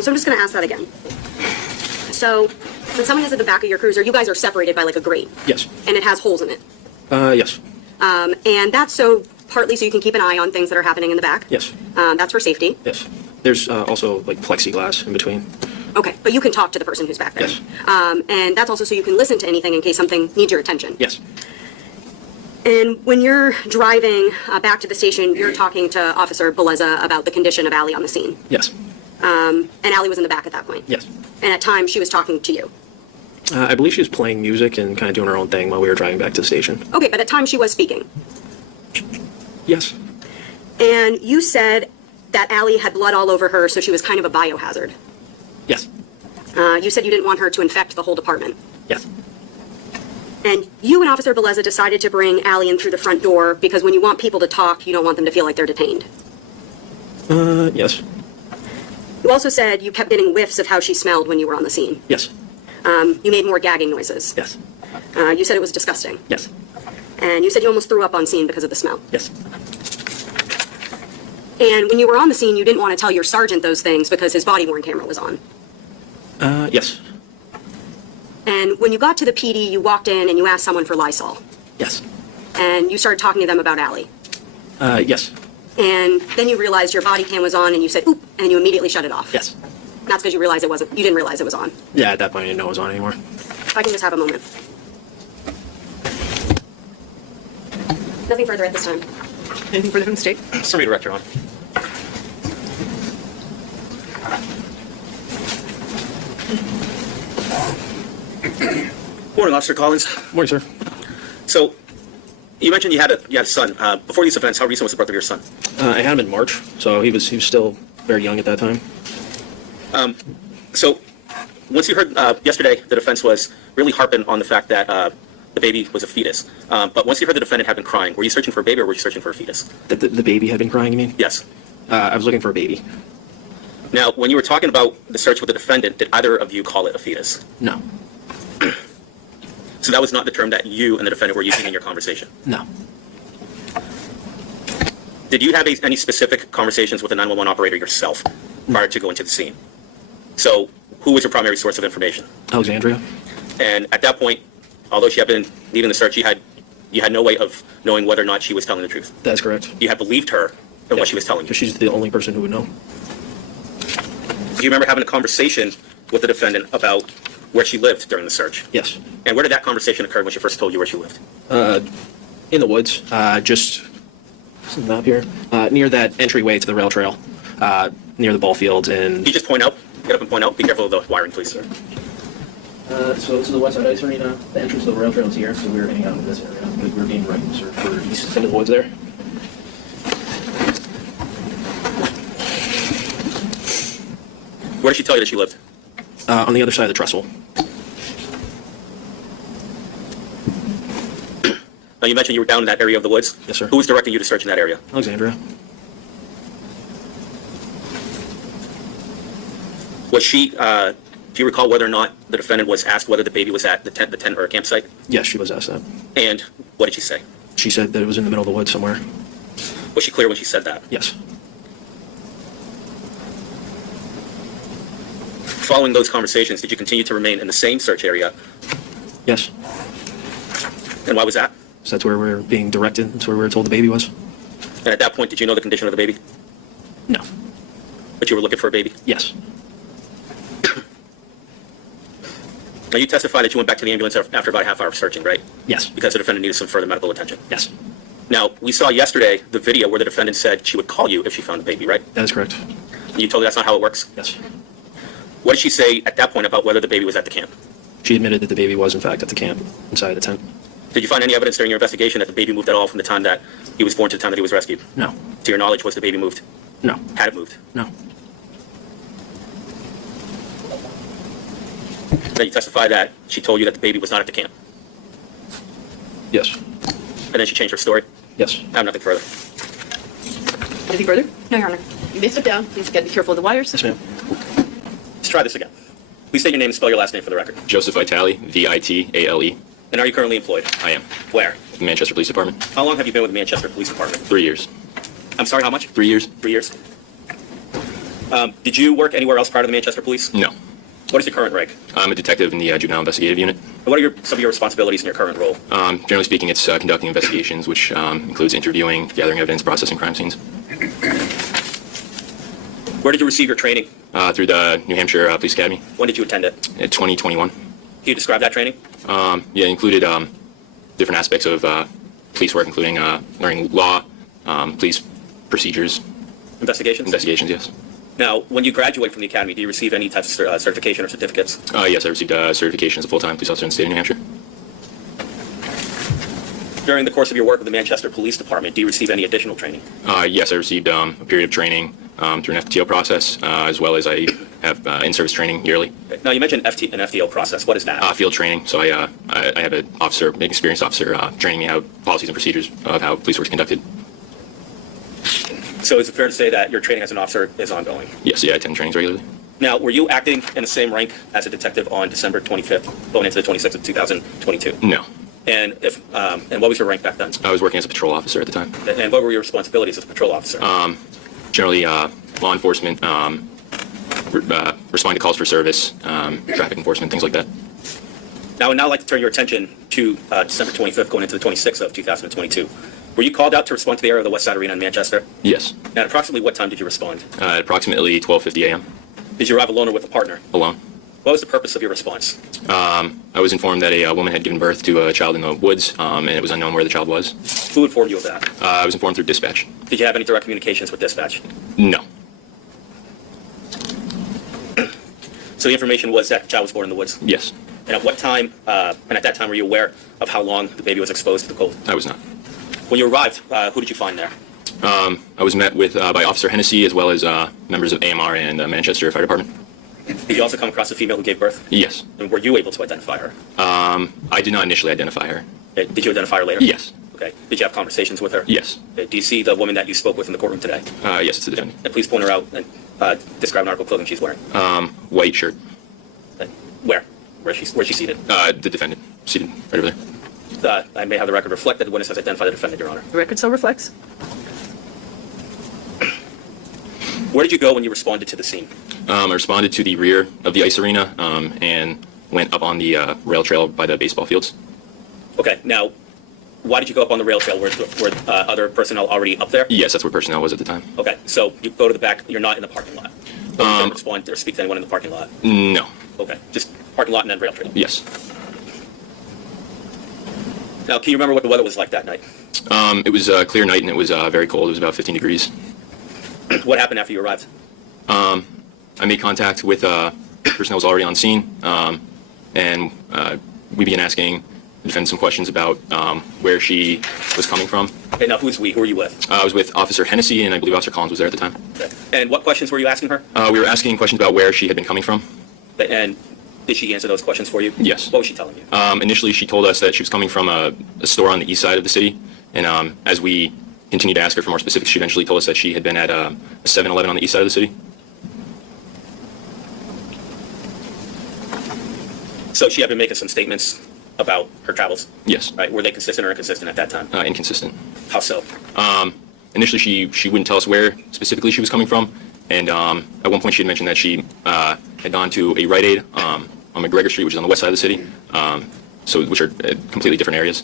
So I'm just going to ask that again. So when someone is at the back of your cruiser, you guys are separated by like a grate. Yes. And it has holes in it. Yes. And that's partly so you can keep an eye on things that are happening in the back. Yes. That's for safety. Yes. There's also like plexiglass in between. Okay, but you can talk to the person who's back there. Yes. And that's also so you can listen to anything in case something needs your attention. Yes. And when you're driving back to the station, you're talking to Officer Beleza about the condition of Allie on the scene. Yes. And Allie was in the back at that point. Yes. And at times she was talking to you. I believe she was playing music and kind of doing her own thing while we were driving back to the station. Okay, but at times she was speaking. Yes. And you said that Allie had blood all over her, so she was kind of a biohazard. Yes. You said you didn't want her to infect the whole department. Yes. And you and Officer Beleza decided to bring Allie in through the front door because when you want people to talk, you don't want them to feel like they're detained. Yes. You also said you kept getting whiffs of how she smelled when you were on the scene. Yes. You made more gagging noises. Yes. You said it was disgusting. Yes. And you said you almost threw up on scene because of the smell. Yes. And when you were on the scene, you didn't want to tell your sergeant those things because his body-worn camera was on. Yes. And when you got to the PD, you walked in and you asked someone for Lysol. Yes. And you started talking to them about Allie. Yes. And then you realized your body cam was on and you said, oop, and you immediately shut it off. Yes. That's because you realized you didn't realize it was on. Yeah, at that point I didn't know it was on anymore. If I can just have a moment. Nothing further at this time. Anything further from the state? Summary director on. Morning, Officer Collins. Morning, sir. So, you mentioned you had a son. Before these events, how recent was the birth of your son? I had him in March, so he was still very young at that time. So, once you heard yesterday, the defense was really harping on the fact that the baby was a fetus. But once you heard the defendant had been crying, were you searching for a baby or were you searching for a fetus? That the baby had been crying, you mean? Yes. I was looking for a baby. Now, when you were talking about the search with the defendant, did either of you call it a fetus? No. So that was not the term that you and the defendant were using in your conversation? No. Did you have any specific conversations with the 911 operator yourself prior to going to the scene? So, who was your primary source of information? Alexandria? And at that point, although she had been leading the search, you had no way of knowing whether or not she was telling the truth. That's correct. You had believed her in what she was telling you. Because she's the only person who would know. Do you remember having a conversation with the defendant about where she lived during the search? Yes. And where did that conversation occur when she first told you where she lived? In the woods, just up here, near that entryway to the rail trail, near the ball field, and Can you just point out? Get up and point out. Be careful of the wiring, please, sir. so to the west side ice arena, the entrance to the rail trail is here, so we were heading out into this area. We were being right for east into the woods there. Where did she tell you that she lived? On the other side of the trestle. Now, you mentioned you were down in that area of the woods. Yes, sir. Who was directing you to search in that area? Alexandria. Was she, do you recall whether or not the defendant was asked whether the baby was at the tent or campsite? Yes, she was asked that. And what did she say? She said that it was in the middle of the woods somewhere. Was she clear when she said that? Yes. Following those conversations, did you continue to remain in the same search area? Yes. And why was that? So that's where we were being directed. That's where we were told the baby was. And at that point, did you know the condition of the baby? No. But you were looking for a baby? Yes. Now, you testified that you went back to the ambulance after about a half hour of searching, right? Yes. Because the defendant needed some further medical attention. Yes. Now, we saw yesterday the video where the defendant said she would call you if she found the baby, right? That is correct. You told her that's not how it works? Yes. What did she say at that point about whether the baby was at the camp? She admitted that the baby was, in fact, at the camp, inside the tent. Did you find any evidence during your investigation that the baby moved at all from the time that he was born to the time that he was rescued? No. To your knowledge, was the baby moved? No. Had it moved? No. Then you testified that she told you that the baby was not at the camp. Yes. And then she changed her story? Yes. I have nothing further. Anything further? No, Your Honor. You may step down. Please again, be careful of the wires. Yes, ma'am. Let's try this again. Please state your name and spell your last name for the record. Joseph Vitale, Vitale. And are you currently employed? I am. Where? Manchester Police Department. How long have you been with the Manchester Police Department? 3 years. I'm sorry, how much? 3 years. 3 years. Did you work anywhere else prior to the Manchester Police? No. What is your current rank? I'm a detective in the juvenile investigative unit. And what are some of your responsibilities in your current role? Generally speaking, it's conducting investigations, which includes interviewing, gathering evidence, processing crime scenes. Where did you receive your training? Through the New Hampshire Police Academy When did you attend it? in 2021. Can you describe that training? Yeah, it included different aspects of police work, including learning law, police procedures, Investigations? yes. Now, when you graduate from the academy, do you receive any types of certification or certificates? Yes, I received a certification as a full-time police officer in the state of New Hampshire. During the course of your work with the Manchester Police Department, do you receive any additional training? Yes, I received a period of training through an FTO process, as well as I have in-service training yearly. Now, you mentioned an FTO process. What is that? Field training, so I have an experienced officer training me how policies and procedures of how police work is conducted. So is it fair to say that your training as an officer is ongoing? Yes, yeah, I attend trainings regularly. Now, were you acting in the same rank as a detective on December 25th, going into the 26th of 2022? No. And what was your rank back then? I was working as a patrol officer at the time. And what were your responsibilities as a patrol officer? Generally, law enforcement, responding to calls for service, traffic enforcement, things like that. Now, I would now like to turn your attention to December 25th, going into the 26th of 2022. Were you called out to respond to the area of the West Side Arena in Manchester? Yes. And at approximately what time did you respond? At approximately 12:50 a.m. Did you arrive alone or with a partner? Alone. What was the purpose of your response? I was informed that a woman had given birth to a child in the woods, and it was unknown where the child was. Who informed you of that? I was informed through dispatch. Did you have any direct communications with dispatch? No. So the information was that the child was born in the woods? Yes. And at what time, and at that time, were you aware of how long the baby was exposed to the cold? I was not. When you arrived, who did you find there? I was met with by Officer Hennessy, as well as members of AMR and Manchester Fire Department. Did you also come across the female who gave birth? Yes. And were you able to identify her? I did not initially identify her. Did you identify her later? Yes. Okay. Did you have conversations with her? Yes. Do you see the woman that you spoke with in the courtroom today? Yes, it's the defendant. And please point her out and describe an article of clothing she's wearing. White shirt. Where? Where's she seated? The defendant, seated right over there. I may have the record reflect that the witness has identified the defendant, Your Honor. The record so reflects. Where did you go when you responded to the scene? I responded to the rear of the ice arena and went up on the rail trail by the baseball fields. Okay. Now, why did you go up on the rail trail? Were other personnel already up there? Yes, that's where personnel was at the time. Okay. So you go to the back. You're not in the parking lot. You didn't respond or speak to anyone in the parking lot. No. Okay. Just parking lot and then rail trail. Yes. Now, can you remember what the weather was like that night? It was a clear night and it was very cold. It was about 15 degrees. What happened after you arrived? I made contact with person that was already on scene, and we began asking the defendant some questions about where she was coming from. Okay, now who's we? Who are you with? I was with Officer Hennessy, and I believe Officer Collins was there at the time. Okay. And what questions were you asking her? We were asking questions about where she had been coming from. And did she answer those questions for you? Yes. What was she telling you? Initially, she told us that she was coming from a store on the east side of the city, and as we continued to ask her for more specifics, she eventually told us that she had been at a 7-Eleven on the east side of the city. So she had been making some statements about her travels? Yes. Right. Were they consistent or inconsistent at that time? Inconsistent. How so? Initially, she wouldn't tell us where specifically she was coming from, and at one point she had mentioned that she had gone to a Rite Aid on McGregor Street, which is on the west side of the city, which are completely different areas.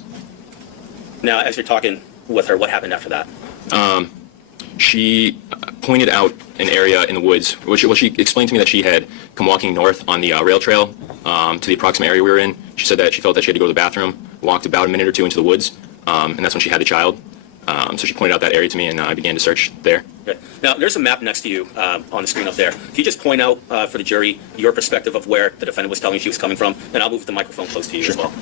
Now, as you're talking with her, what happened after that? She pointed out an area in the woods. She explained to me that she had come walking north on the rail trail to the approximate area we were in. She said that she felt that she had to go to the bathroom, walked about a minute or two into the woods, and that's when she had the child. So she pointed out that area to me, and I began to search there. Okay. Now, there's a map next to you on the screen up there. Can you just point out for the jury your perspective of where the defendant was telling you she was coming from? And I'll move the microphone close to you as well.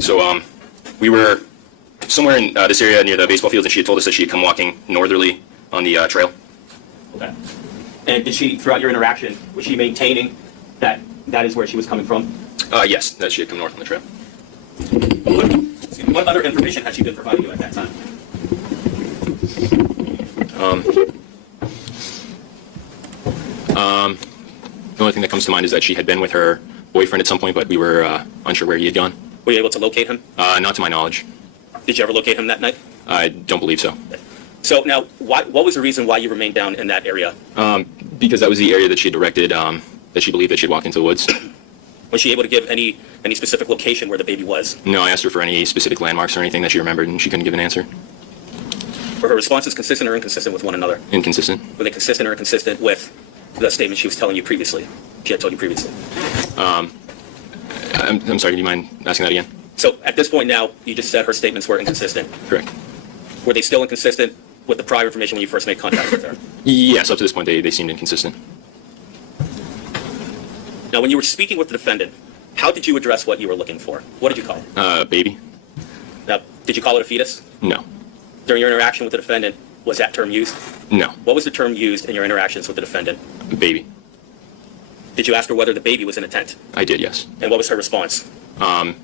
So we were somewhere in this area near the baseball fields, and she had told us that she had come walking northerly on the trail. Okay. And did she, throughout your interaction, was she maintaining that that is where she was coming from? Yes, that she had come north on the trail. What other information had she been providing you at that time? The only thing that comes to mind is that she had been with her boyfriend at some point, but we were unsure where he had gone. Were you able to locate him? Not to my knowledge. Did you ever locate him that night? I don't believe so. So now, what was the reason why you remained down in that area? Because that was the area that she had directed, that she believed that she had walked into the woods. Was she able to give any specific location where the baby was? No, I asked her for any specific landmarks or anything that she remembered, and she couldn't give an answer. Were her responses consistent or inconsistent with one another? Inconsistent. Were they consistent or inconsistent with the statement she was telling you previously? She had told you previously. I'm sorry, do you mind asking that again? So at this point now, you just said her statements were inconsistent. Correct. Were they still inconsistent with the prior information when you first made contact with her? Yes, up to this point, they seemed inconsistent. Now, when you were speaking with the defendant, how did you address what you were looking for? What did you call it? Baby? Now, did you call it a fetus? No. During your interaction with the defendant, was that term used? No. What was the term used in your interactions with the defendant? Baby. Did you ask her whether the baby was in a tent? I did, yes. And what was her response?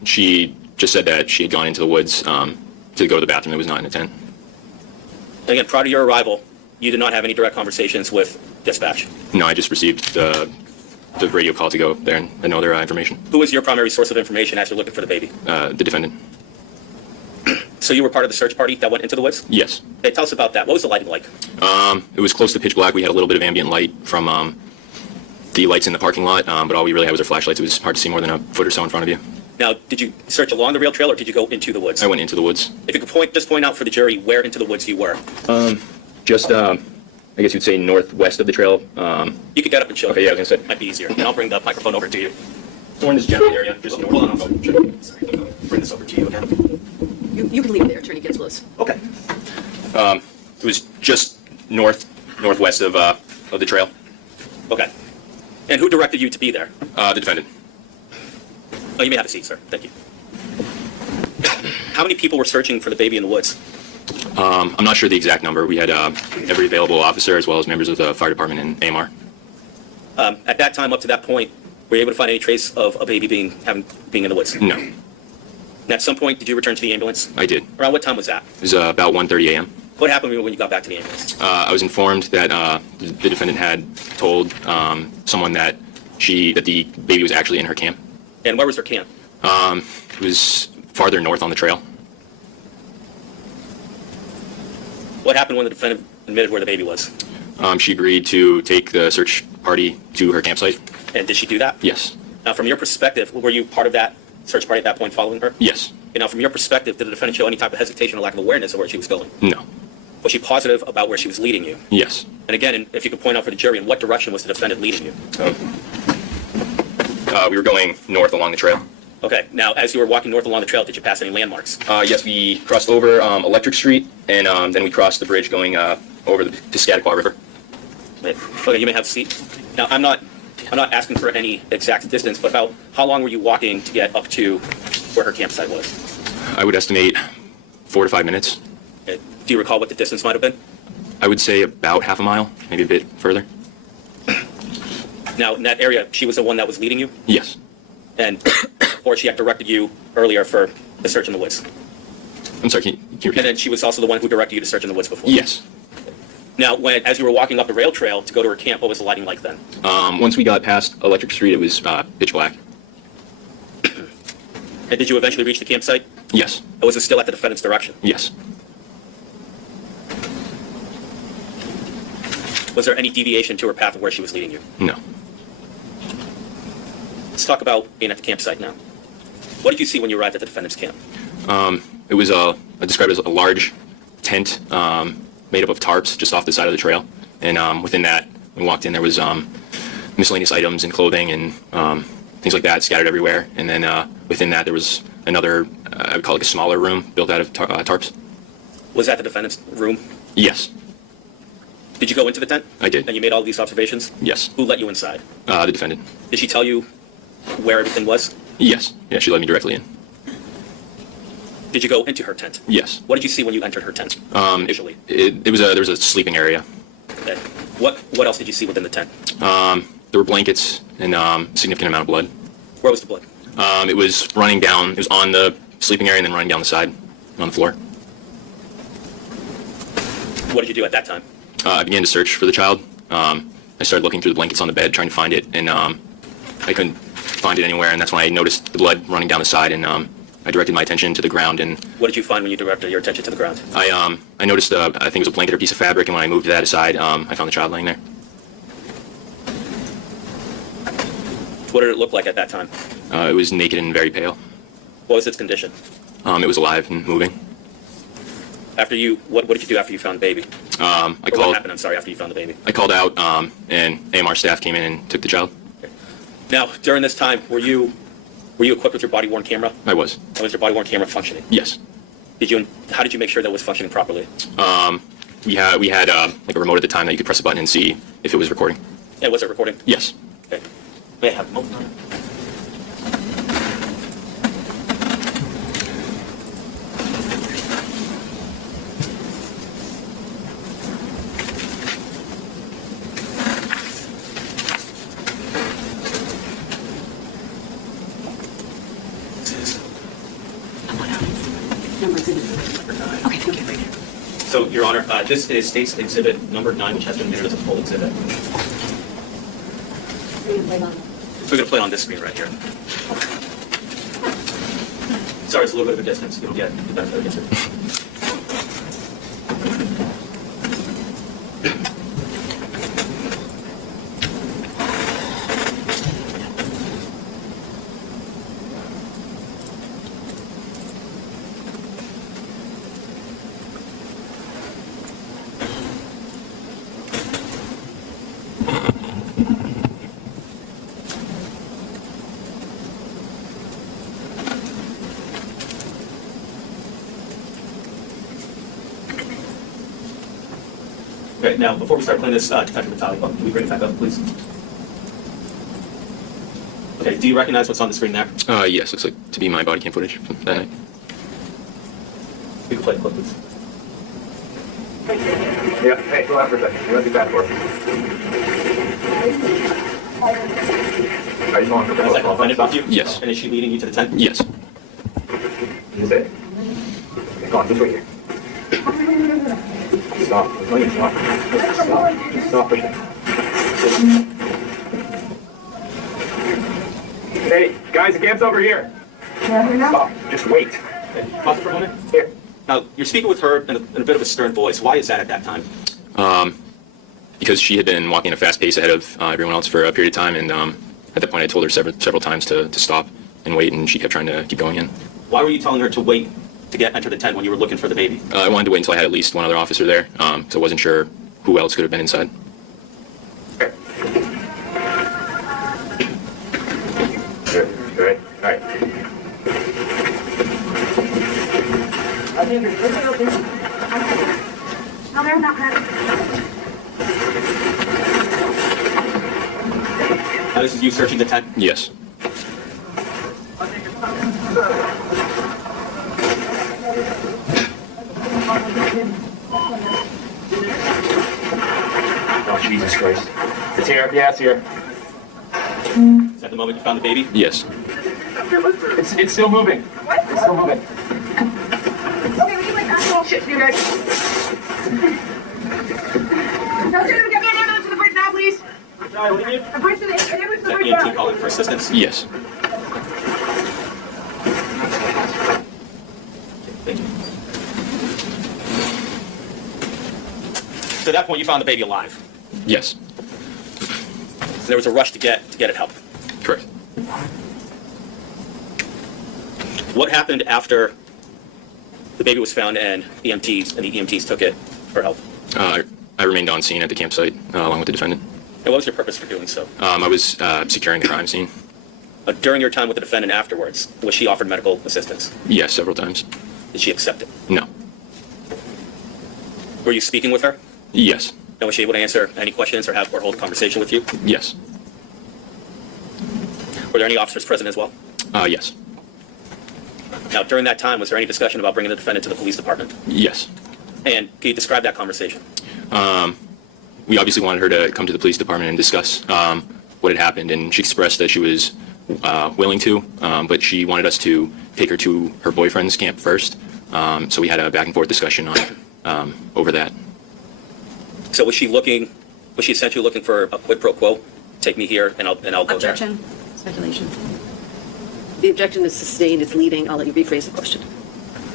She just said that she had gone into the woods to go to the bathroom. It was not in a tent. And again, prior to your arrival, you did not have any direct conversations with dispatch. No, I just received the radio call to go there and had no other information. Who was your primary source of information as you're looking for the baby? The defendant. So you were part of the search party that went into the woods? Yes. Okay, tell us about that. What was the lighting like? It was close to pitch black. We had a little bit of ambient light from the lights in the parking lot, but all we really had was our flashlights. It was hard to see more than a foot or so in front of you. Now, did you search along the rail trail or did you go into the woods? I went into the woods. If you could just point out for the jury where into the woods you were. Just, I guess you'd say northwest of the trail. You could get up and show. Okay, yeah, I was gonna say. Might be easier. And I'll bring the microphone over to you. We're in this general area, just north. Hold on. Sorry. Bring this over to you again. You can leave it there, Attorney Ginslows. Okay. It was just northwest of the trail. Okay. And who directed you to be there? The defendant. Oh, you may have a seat, sir. Thank you. How many people were searching for the baby in the woods? I'm not sure the exact number. We had every available officer as well as members of the fire department and AMR. At that time, up to that point, were you able to find any trace of a baby being in the woods? No, And at some point, did you return to the ambulance? I did. Around what time was that? It was about 1:30 a.m. What happened when you got back to the ambulance? I was informed that the defendant had told someone that the baby was actually in her camp. And where was her camp? It was farther north on the trail. What happened when the defendant admitted where the baby was? She agreed to take the search party to her campsite. And did she do that? Yes. Now, from your perspective, were you part of that search party at that point following her? Yes. And now, from your perspective, did the defendant show any type of hesitation or lack of awareness of where she was going? No. Was she positive about where she was leading you? Yes. And again, if you could point out for the jury, in what direction was the defendant leading you? We were going north along the trail. Okay. Now, as you were walking north along the trail, did you pass any landmarks? Yes, we crossed over Electric Street, and then we crossed the bridge going over the Piscataqua River. Okay, you may have a seat. Now, I'm not asking for any exact distance, but about how long were you walking to get up to where her campsite was? I would estimate 4 to 5 minutes. Okay. Do you recall what the distance might have been? I would say about half a mile, maybe a bit further. Now, in that area, she was the one that was leading you? Yes. And or she had directed you earlier for the search in the woods? I'm sorry, can you repeat? And then she was also the one who directed you to search in the woods before? Yes. Now, as you were walking up the rail trail to go to her camp, what was the lighting like then? Once we got past Electric Street, it was pitch black. And did you eventually reach the campsite? Yes. Or was it still at the defendant's direction? Yes. Was there any deviation to her path of where she was leading you? No. Let's talk about being at the campsite now. What did you see when you arrived at the defendant's camp? It was I described it as a large tent made up of tarps just off the side of the trail. And within that, when we walked in, there was miscellaneous items and clothing and things like that scattered everywhere. And then within that, there was another, I would call it a smaller room built out of tarps. Was that the defendant's room? Yes. Did you go into the tent? I did. And you made all these observations? Yes. Who let you inside? The defendant. Did she tell you where everything was? Yes. Yeah, she let me directly in. Did you go into her tent? Yes. What did you see when you entered her tent? Initially. There was a sleeping area. Okay. What else did you see within the tent? There were blankets and a significant amount of blood. Where was the blood? It was running down. It was on the sleeping area and then running down the side on the floor. What did you do at that time? I began to search for the child. I started looking through the blankets on the bed, trying to find it, and I couldn't find it anywhere. And that's when I noticed the blood running down the side and I directed my attention to the ground, and What did you find when you directed your attention to the ground? I noticed I think it was a blanket or piece of fabric, and when I moved that aside, I found the child laying there. What did it look like at that time? It was naked and very pale. What was its condition? It was alive and moving. What did you do after you found the baby? I What called. happened, I'm sorry, after you found the baby? I called out, and AMR staff came in and took the child. Now, during this time, were you equipped with your body-worn camera? I was. And was your body-worn camera functioning? Yes. How did you make sure that it was functioning properly? We had like a remote at the time that you could press a button and see if it was recording. And was it recording? Yes. Okay. May I have a moment? Okay, thank you. So, Your Honor, this is State's Exhibit number 9, which has been entered as a full exhibit. We're going to play on this screen right here. Sorry, it's a little bit of a distance. You'll get the benefit of it. Okay, now, before we start playing this, Detective Vitale, can we bring it back up, please? Okay, do you recognize what's on the screen there? Yes, looks like to be my body cam footage from that night. You can play the clip, please. Yeah, hey, go out for a second. Let's be back for it. Are you going for Was that confident with you? Yes. And is she leading you to the tent? Yes. You say it. Okay, go on, just wait here. Stop. There's no need to stop. Stop. Just stop pushing. Hey, guys, the camp's over here. Stop. Just wait. Okay, pause it for a moment. Here. Now, you're speaking with her in a bit of a stern voice. Why is that at that time? Because she had been walking at a fast pace ahead of everyone else for a period of time, and at that point I told her several times to stop and wait, and she kept trying to keep going in. Why were you telling her to wait to enter the tent when you were looking for the baby? I wanted to wait until I had at least one other officer there, so I wasn't sure who else could have been inside. Okay. Good. Good. All right. No, they're not ready. Now, this is you searching the tent? Yes. Oh, Jesus Christ. It's here. Yeah, it's here. Is that the moment you found the baby? Yes. It's still moving. What? It's still moving. Okay, we like actual shit to do, guys. Now, get me an ambulance to the bridge now, please. Sorry, what do you need? A bridge to the ambulance to Is the that bridge EMT now. calling for assistance? Yes. Thank you. So at that point, you found the baby alive. Yes. And there was a rush to get it help. Correct. What happened after the baby was found and the EMTs took it for help? I remained on scene at the campsite along with the defendant. And what was your purpose for doing so? I was securing the crime scene. During your time with the defendant afterwards, was she offered medical assistance? Yes, several times. Did she accept it? No. Were you speaking with her? Yes. And was she able to answer any questions or hold a conversation with you? Yes. Were there any officers present as well? Yes. Now, during that time, was there any discussion about bringing the defendant to the police department? Yes. And can you describe that conversation? We obviously wanted her to come to the police department and discuss what had happened, and she expressed that she was willing to, but she wanted us to take her to her boyfriend's camp first. So we had a back and forth discussion on over that. So was she essentially looking for a quid pro quo? Take me here and I'll go there. Objection. Speculation. The objection is sustained, it's leading. I'll let you rephrase the question.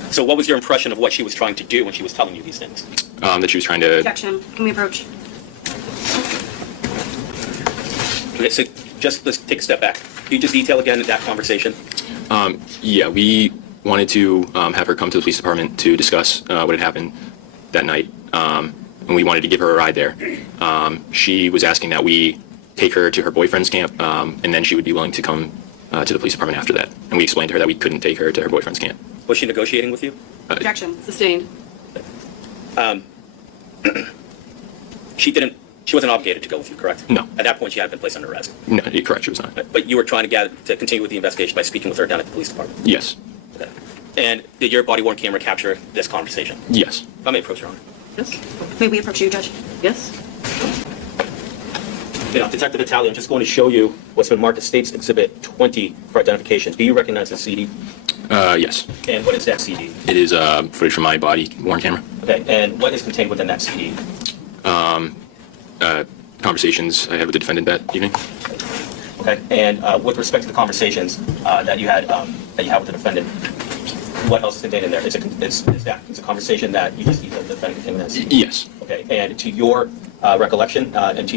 So what was your impression of what she was trying to do when she was telling you these things? That she was trying to. Objection. Can we approach? Okay, so just let's take a step back. Can you just detail again that conversation? Yeah, we wanted to have her come to the police department to discuss what had happened that night, and we wanted to give her a ride there. She was asking that we take her to her boyfriend's camp, and then she would be willing to come to the police department after that. And we explained to her that we couldn't take her to her boyfriend's camp. Was she negotiating with you? Objection. Sustained. She wasn't obligated to go with you, correct? No. At that point, she had been placed under arrest. No, you're correct, she was not. But you were trying to continue with the investigation by speaking with her down at the police department. Yes. Okay. And did your body-worn camera capture this conversation? Yes. If I may approach, Your Honor. Yes? May we approach you, Judge? Yes? Detective Vitale, I'm just going to show you what's been marked as State's Exhibit 20 for identification. Do you recognize the CD? Yes. And what is that CD? It is footage from my body-worn camera. Okay, and what is contained within that CD? Conversations I had with the defendant that evening. Okay, and with respect to the conversations that you have with the defendant, what else is contained in there? Is a conversation that you just the defendant came in as? Yes. Okay, and to your recollection and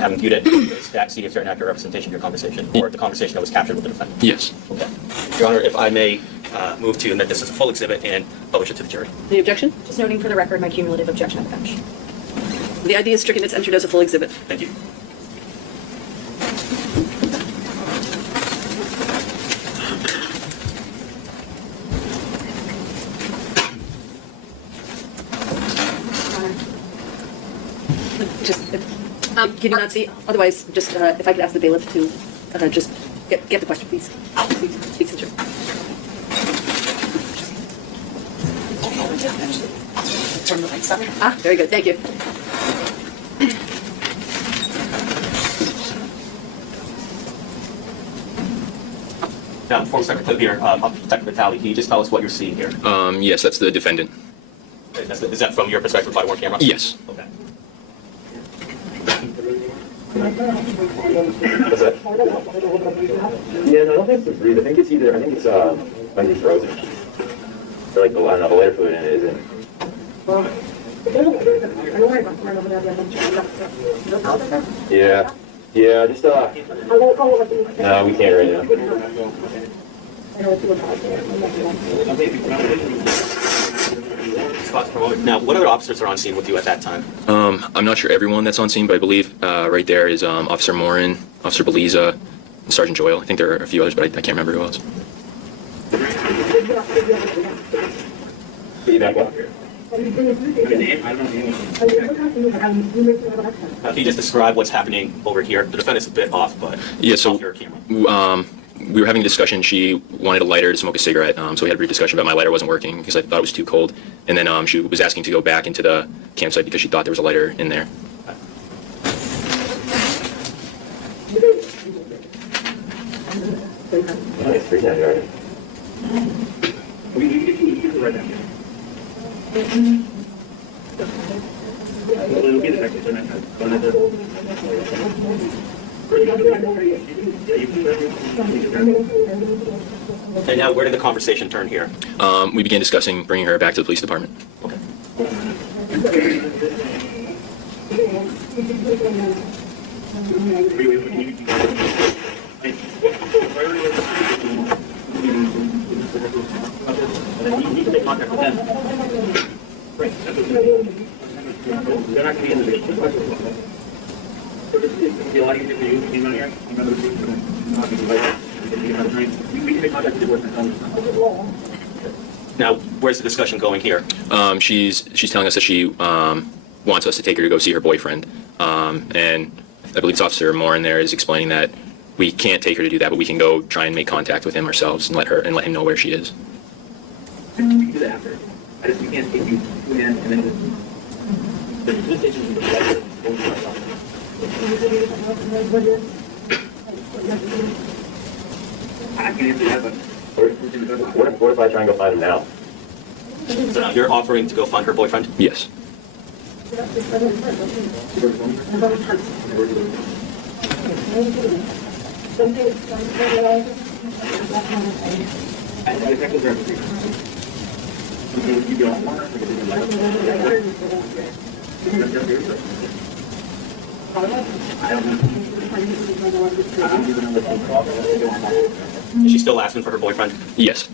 having viewed it, is that CD an accurate representation of your conversation or the conversation that was captured with the defendant? Yes. Okay. Your Honor, if I may move to that this is a full exhibit and publish it to the jury. The objection? Just noting for the record my cumulative objection at the bench. The ID is stricken. It's entered as a full exhibit. Thank you. Just, can you not see? Otherwise, just if I could ask the bailiff to just get the question, please. Please, sir. Turn the lights on. Ah, very good. Thank you. Now, before we start the clip here, Detective Vitale, can you just tell us what you're seeing here? Yes, that's the defendant. Is that from your perspective, body-worn camera? Yes. Okay. What's that? Yeah, no, I don't think it's breathe. I think it's might be frozen. Or like, I don't know, the lighter fluid in it isn't. Yeah. Yeah, just, no, we can't right now. Now, what other officers are on scene with you at that time? I'm not sure everyone that's on scene, but I believe right there is Officer Morin, Officer Beliza, and Sergeant Joyle. I think there are a few others, but I can't remember who else. Feedback up. Can you just describe what's happening over here? The defendant's a bit off, but Yeah, so off your camera. we were having a discussion. She wanted a lighter to smoke a cigarette, so we had a brief discussion about my lighter wasn't working because I thought it was too cold. And then she was asking to go back into the campsite because she thought there was a lighter in there. It's freaking out already. And now, where did the conversation turn here? We began discussing bringing her back to the police department. Okay. Now, where's the discussion going here? She's telling us that she wants us to take her to go see her boyfriend, and I believe it's Officer Morin there is explaining that we can't take her to do that, but we can go try and make contact with him ourselves and let him know where she is. We can do that after. I just, we can't take you in and then the police station will be better. I can answer that, but what if I try and go find him now? So now you're offering to go find her boyfriend? Yes. Is she still asking for her boyfriend? Yes.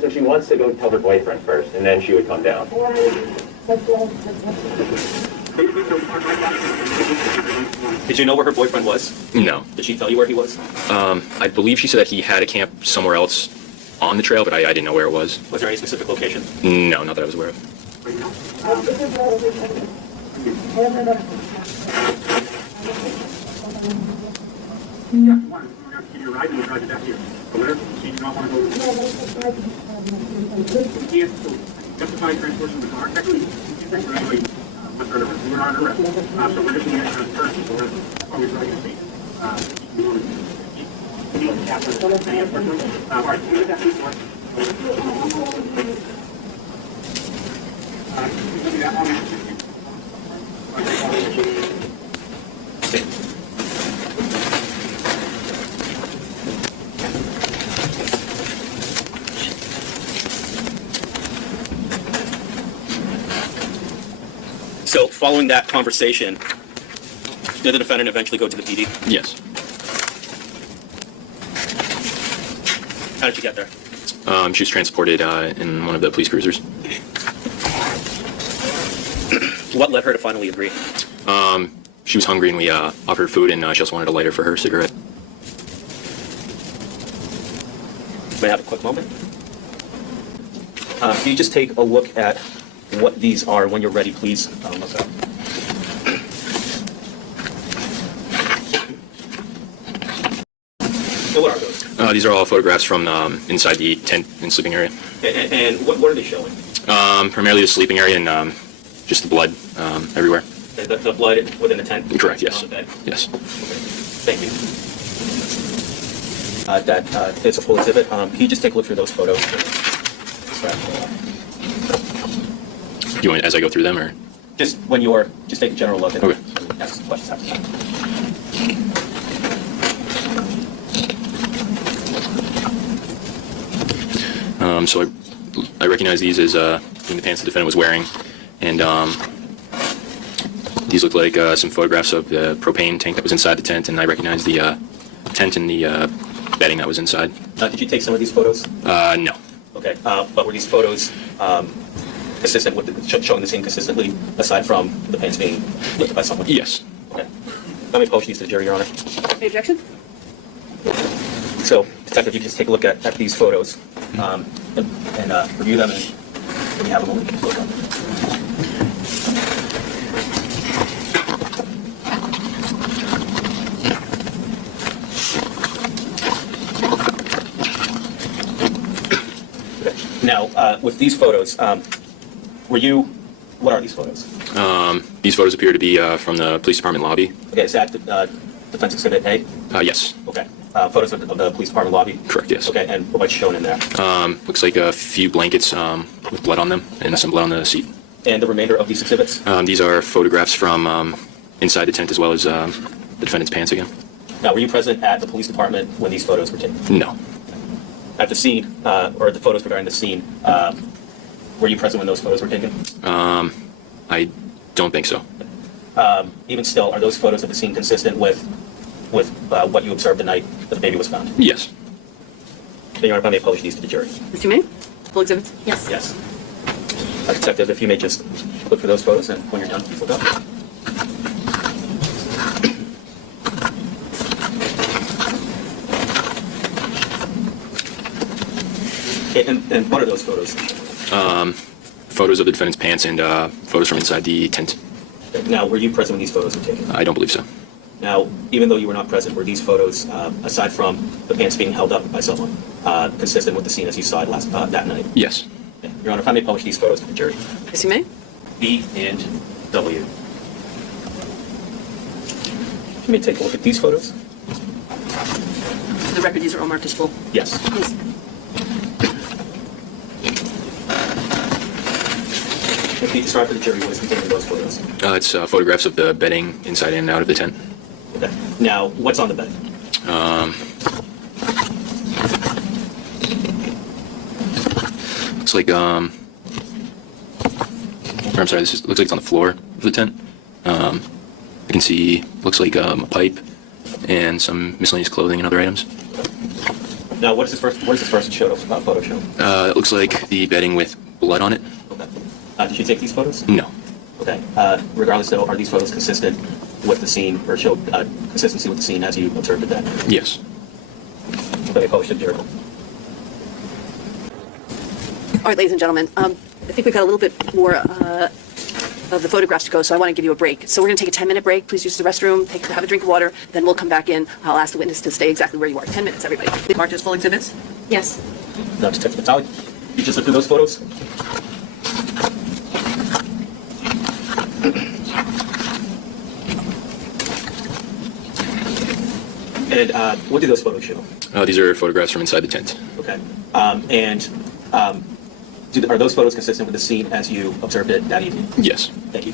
So she wants to go tell her boyfriend first, and then she would come down. Did you know where her boyfriend was? No. Did she tell you where he was? I believe she said that he had a camp somewhere else on the trail, but I didn't know where it was. Was there any specific location? No, not that I was aware of. Justify transportation of the car. Actually, much further. We were not arrested. So we're just going to get transferred. So we're always right in the all right. We're going So following that conversation, did the defendant eventually go to the PD? Yes. How did she get there? She was transported in one of the police cruisers. What led her to finally agree? She was hungry and we offered her food, and she also wanted a lighter for her cigarette. May I have a quick moment? Can you just take a look at what these are? When you're ready, please. Look up. So what are those? These are all photographs from inside the tent and sleeping area. And what are they showing? Primarily the sleeping area and just the blood everywhere. The blood within the tent? Correct, yes. On the bed? Yes. Thank you. That is a full exhibit. Can you just take a look through those photos? Do you want as I go through them, or? Just when you're, just take a general look and Okay. ask some questions after that. So I recognize these as being the pants the defendant was wearing, and these look like some photographs of the propane tank that was inside the tent, and I recognize the tent and the bedding that was inside. Did you take some of these photos? No. Okay, but were these photos consistent with showing the scene consistently, aside from the pants being lifted by someone? Yes. Okay. Let me post these to the jury, Your Honor. Any objection? So, Detective, you can just take a look at these photos and review them, and when you have a moment, you can look up. Okay. Now, with these photos, what are these photos? These photos appear to be from the police department lobby. Okay, is that Defense Exhibit A? Yes. Okay. Photos of the police department lobby? Correct, yes. Okay, and what's shown in there? Looks like a few blankets with blood on them and some blood on the seat. And the remainder of these exhibits? These are photographs from inside the tent, as well as the defendant's pants again. Now, were you present at the police department when these photos were taken? No. At the scene, or the photos regarding the scene, were you present when those photos were taken? I don't think so. Even still, are those photos of the scene consistent with what you observed the night that the baby was found? Yes. Your Honor, if I may publish these to the jury. Mr. May? Full exhibits? Yes. Yes. Detective, if you may just look for those photos, and when you're done, please look up. Okay, and what are those photos? Photos of the defendant's pants and photos from inside the tent. Now, were you present when these photos were taken? I don't believe so. Now, even though you were not present, were these photos, aside from the pants being held up by someone, consistent with the scene as you saw it that night? Yes. Your Honor, if I may publish these photos to the jury. Yes, you may. B and W. Let me take a look at these photos. For the record, these are all marked as full. Yes. Can you describe for the jury what is contained in those photos? It's photographs of the bedding inside and out of the tent. Okay. Now, what's on the bed? Looks like or I'm sorry, looks like it's on the floor of the tent. I can see, looks like a pipe and some miscellaneous clothing and other items. Now, what is this first photo show? It looks like the bedding with blood on it. Okay. Did you take these photos? No. Okay. Regardless, though, are these photos consistent with the scene or show consistency with the scene as you observed it then? Yes. Okay, publish it, jury. All right, ladies and gentlemen, I think we've got a little bit more of the photographs to go, so I want to give you a break. So we're going to take a 10-minute break. Please use the restroom, have a drink of water, then we'll come back in. I'll ask the witness to stay exactly where you are. 10 minutes, everybody. Marked as full exhibits? Yes. Now, Detective Vitale, you just look through those photos? And what do those photos show? These are photographs from inside the tent. Okay. Are those photos consistent with the scene as you observed it that evening? Yes. Thank you.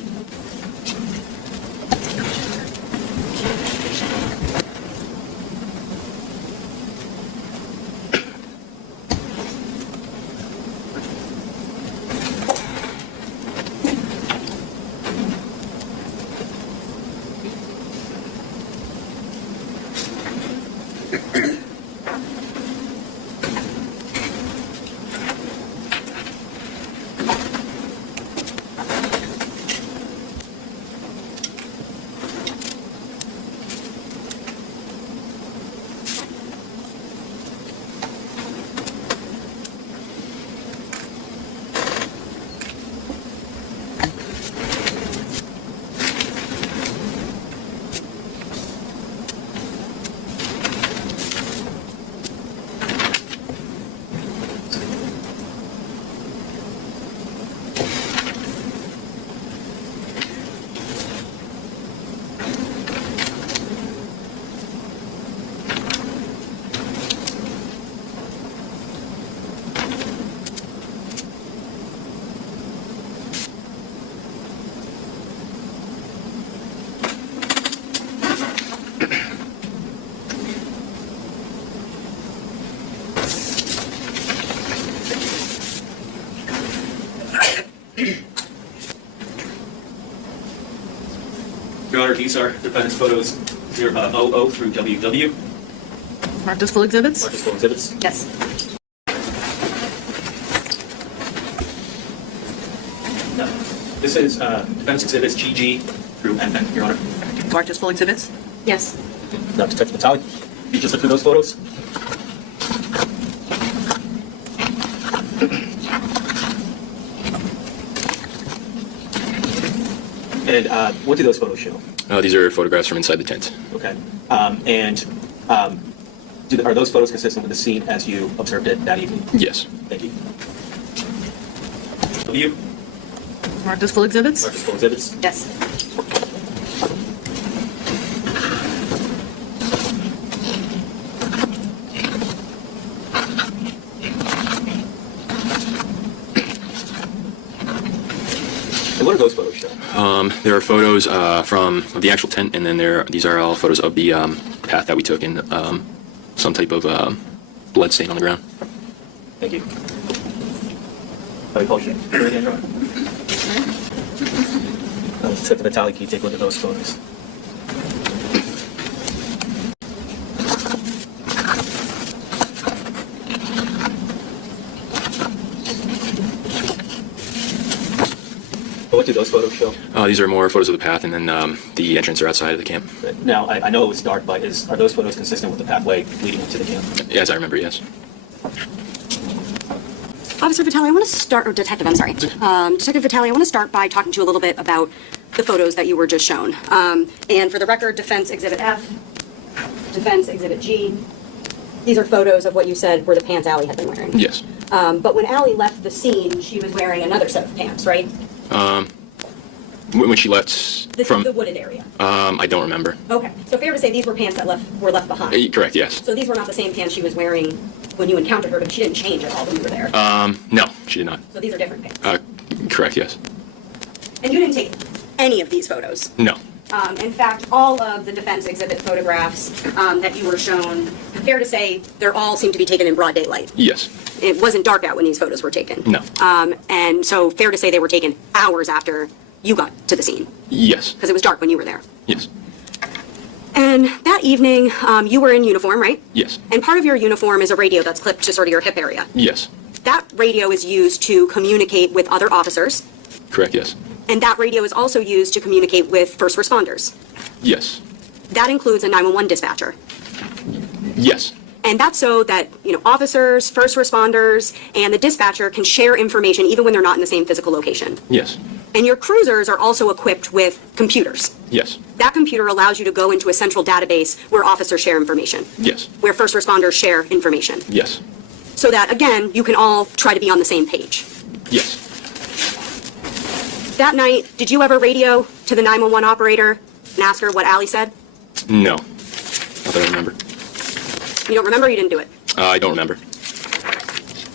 Your Honor, these are defendant's photos 00 through WW. Marked as full exhibits? Marked as full exhibits. Yes. No. This is defendant's exhibits GG through NN, Your Honor. Marked as full exhibits? Yes. Now, Detective Vitale, you just look through those photos? And what do those photos show? These are photographs from inside the tent. Okay. Are those photos consistent with the scene as you observed it that evening? Yes. Thank you. W. Marked as full exhibits? Marked as full exhibits. Yes. And what do those photos show? There are photos from the actual tent, and then these are all photos of the path that we took and some type of blood stain on the ground. Thank you. Detective Vitale, can you take a look at those photos? What do those photos show? These are more photos of the path, and then the entrance are outside of the camp. Now, I know it was dark, but are those photos consistent with the pathway leading into the camp? As I remember, yes. Officer Vitale, I want to start, or Detective, I'm sorry. Detective Vitale, I want to start by talking to you a little bit about the photos that you were just shown. And for the record, Defense Exhibit F, Defense Exhibit G, these are photos of what you said were the pants Allie had been wearing. Yes. But when Allie left the scene, she was wearing another set of pants, right? When she left from, the wooded area. I don't remember. Okay, so fair to say these were pants that were left behind. Correct, yes. So these were not the same pants she was wearing when you encountered her, but she didn't change at all when you were there. No, she did not. So these are different pants. Correct, yes. And you didn't take any of these photos. No. In fact, all of the defense exhibit photographs that you were shown, fair to say, they're all seem to be taken in broad daylight. Yes. It wasn't dark out when these photos were taken. No. And so fair to say they were taken hours after you got to the scene, Yes. because it was dark when you were there. Yes. And that evening, you were in uniform, right? Yes. And part of your uniform is a radio that's clipped to sort of your hip area. Yes. That radio is used to communicate with other officers, Correct, yes. and that radio is also used to communicate with first responders. Yes. That includes a 911 dispatcher. Yes. And that's so that, officers, first responders, and the dispatcher can share information even when they're not in the same physical location. Yes. And your cruisers are also equipped with computers. Yes. That computer allows you to go into a central database where officers share information, Yes. where first responders share information. Yes. So that, again, you can all try to be on the same page. Yes. That night, did you ever radio to the 911 operator and ask her what Allie said? No. Not that I remember. You don't remember, or you didn't do it? I don't remember.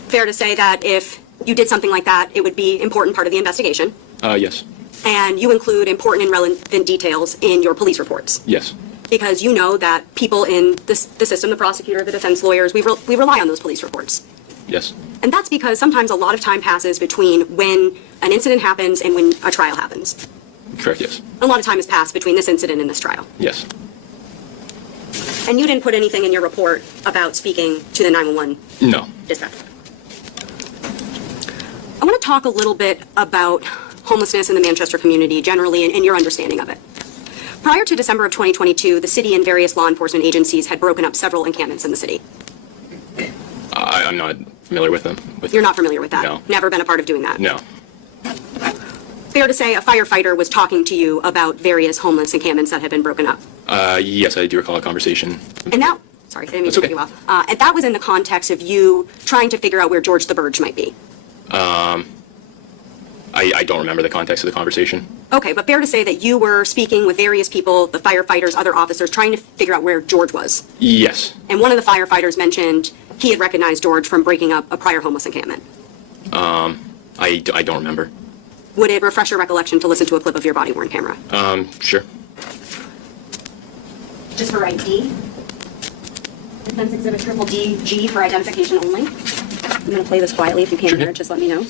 Fair to say that if you did something like that, it would be an important part of the investigation. Yes. And you include important and relevant details in your police reports. Yes. Because you know that people in the system, the prosecutor, the defense lawyers, we rely on those police reports. Yes. And that's because sometimes a lot of time passes between when an incident happens and when a trial happens. Correct, yes. A lot of time has passed between this incident and this trial. Yes. And you didn't put anything in your report about speaking to the 911 No. dispatcher. I want to talk a little bit about homelessness in the Manchester community generally and your understanding of it. Prior to December of 2022, the city and various law enforcement agencies had broken up several encampments in the city. I'm not familiar with them. You're not familiar with that? No. Never been a part of doing that? No. Fair to say a firefighter was talking to you about various homeless encampments that had been broken up. Yes, I do recall a conversation. And that, sorry, I didn't mean That's to cut okay. you off. And that was in the context of you trying to figure out where George the Burge might be. I don't remember the context of the conversation. Okay, but fair to say that you were speaking with various people, the firefighters, other officers, trying to figure out where George was. Yes. And one of the firefighters mentioned he had recognized George from breaking up a prior homeless encampment. I don't remember. Would it refresh your recollection to listen to a clip of your body-worn camera? Sure. Just for ID? Defense Exhibit Triple D G for identification only. I'm going to play this quietly. If you can't Sure. hear it, just let me know.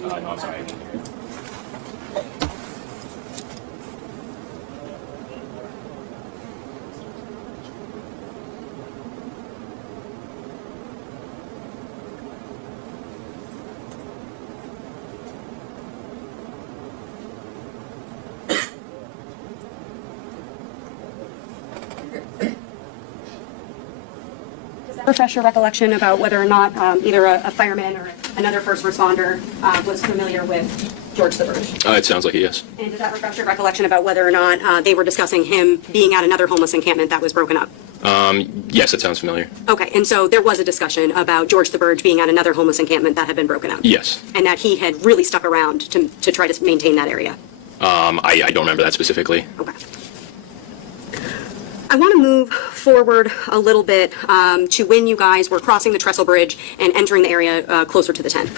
No, I'm sorry. I didn't hear it. Refresh your recollection about whether or not either a fireman or another first responder was familiar with George the Burge. It sounds like it, yes. And does that refresh your recollection about whether or not they were discussing him being at another homeless encampment that was broken up? Yes, it sounds familiar. Okay, and so there was a discussion about George the Burge being at another homeless encampment that had been broken up? Yes. And that he had really stuck around to try to maintain that area? I don't remember that specifically. Okay. I want to move forward a little bit to when you guys were crossing the Trestle Bridge and entering the area closer to the tent.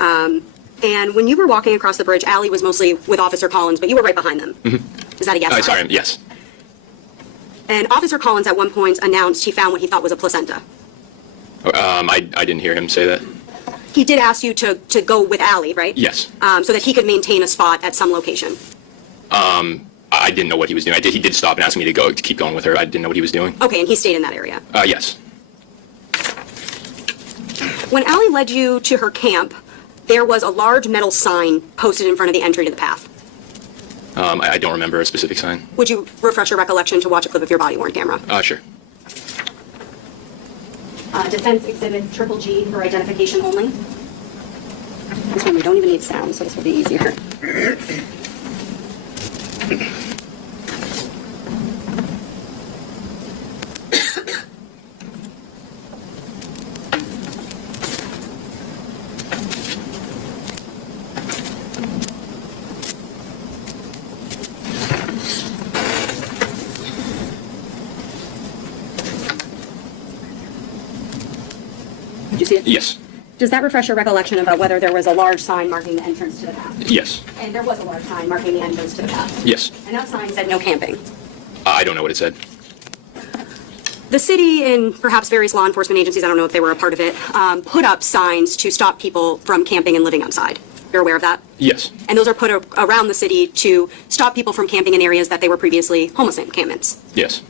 And when you were walking across the bridge, Allie was mostly with Officer Collins, but you were right behind them. Is that a yes? Sorry, yes. And Officer Collins at one point announced he found what he thought was a placenta. I didn't hear him say that. He did ask you to go with Allie, right? Yes. So that he could maintain a spot at some location. I didn't know what he was doing. He did stop and ask me to keep going with her. I didn't know what he was doing. Okay, and he stayed in that area. Yes. When Allie led you to her camp, there was a large metal sign posted in front of the entry to the path. I don't remember a specific sign. Would you refresh your recollection to watch a clip of your body-worn camera? Sure. Defense exhibit triple G for identification only. This one we don't even need sound, so this will be easier. Did you see it? Yes. Does that refresh your recollection about whether there was a large sign marking the entrance to the path? Yes. And there was a large sign marking the entrance to the path? Yes. And that sign said no camping? I don't know what it said. The city and perhaps various law enforcement agencies, I don't know if they were a part of it, put up signs to stop people from camping and living outside. You're aware of that? Yes. And those are put around the city to stop people from camping in areas that they were previously homeless encampments. Yes.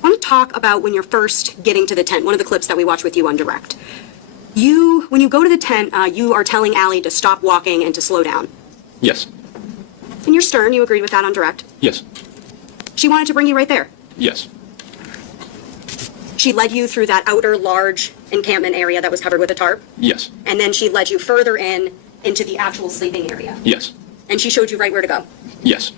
I want to talk about when you're first getting to the tent, one of the clips that we watch with you on direct. When you go to the tent, you are telling Allie to stop walking and to slow down. Yes. And you're stern, you agreed with that on direct. Yes. She wanted to bring you right there. Yes. She led you through that outer large encampment area that was covered with a tarp. Yes. And then she led you further into the actual sleeping area. Yes. And she showed you right where to go. Yes.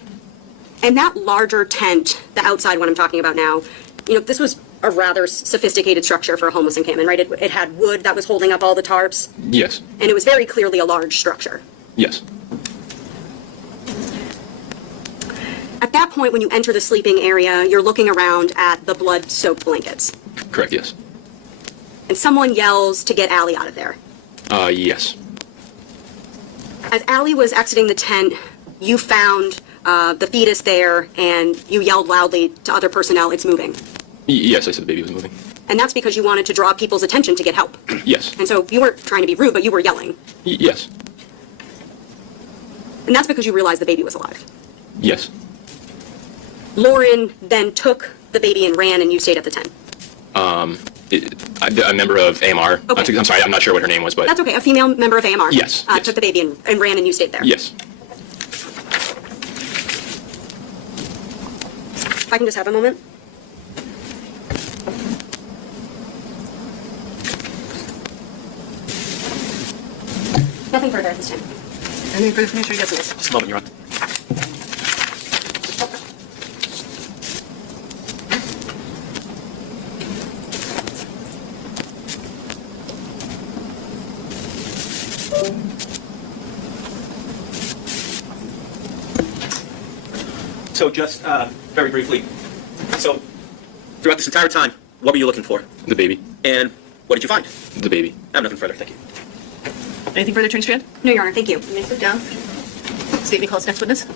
And that larger tent, the outside one I'm talking about now, this was a rather sophisticated structure for a homeless encampment, right? It had wood that was holding up all the tarps. Yes. And it was very clearly a large structure. Yes. At that point, when you enter the sleeping area, you're looking around at the blood-soaked blankets. Correct, yes. And someone yells to get Allie out of there. Yes. As Allie was exiting the tent, you found the fetus there, and you yelled loudly to other personnel, "It's moving." Yes, I said the baby was moving. And that's because you wanted to draw people's attention to get help. Yes. And so you weren't trying to be rude, but you were yelling. Yes. And that's because you realized the baby was alive. Yes. Lauren then took the baby and ran, and you stayed at the tent. A member of AMR. Okay. I'm sorry, I'm not sure what her name was, but... That's okay. A female member of AMR. Yes, yes. Took the baby and ran, and you stayed there. Yes. If I can just have a moment. Nothing further at this time. Anything for the Commissioner? Yes, it is. Just a moment, Your Honor. So just very briefly, so throughout this entire time, what were you looking for? The baby. And what did you find? The baby. I have nothing further, thank you. Anything further, Attorney Strand? No, Your Honor. Thank you. You may sit down. State me call as next witness.